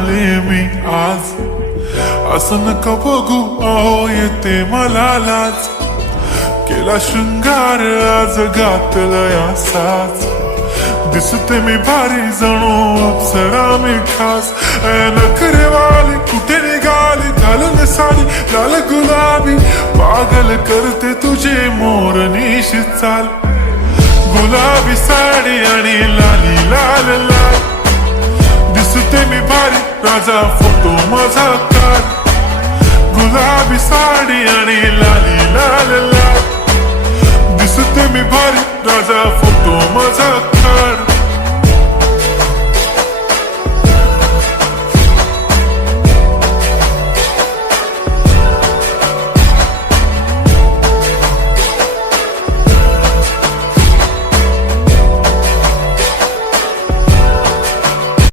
आले मी आज, असं नका बघू अहो येते मला लाज, केला शृंगार आज घातलाय असाच, दिसते मी भारी जणू अप्सरा मी खास, नखरेवाली कुठे निघाली घालून साडी लाल गुलाबी, पागल करते तुझे मोरनीशी चाल, गुलाबी साडी आणि लाली लाल लाल, दिसते मी भारी राजा फोटो माझा काढ, गुलाबी साडी आणि लाली लाल लाल, दिसते मी भारी राजा फोटो माझा काढ.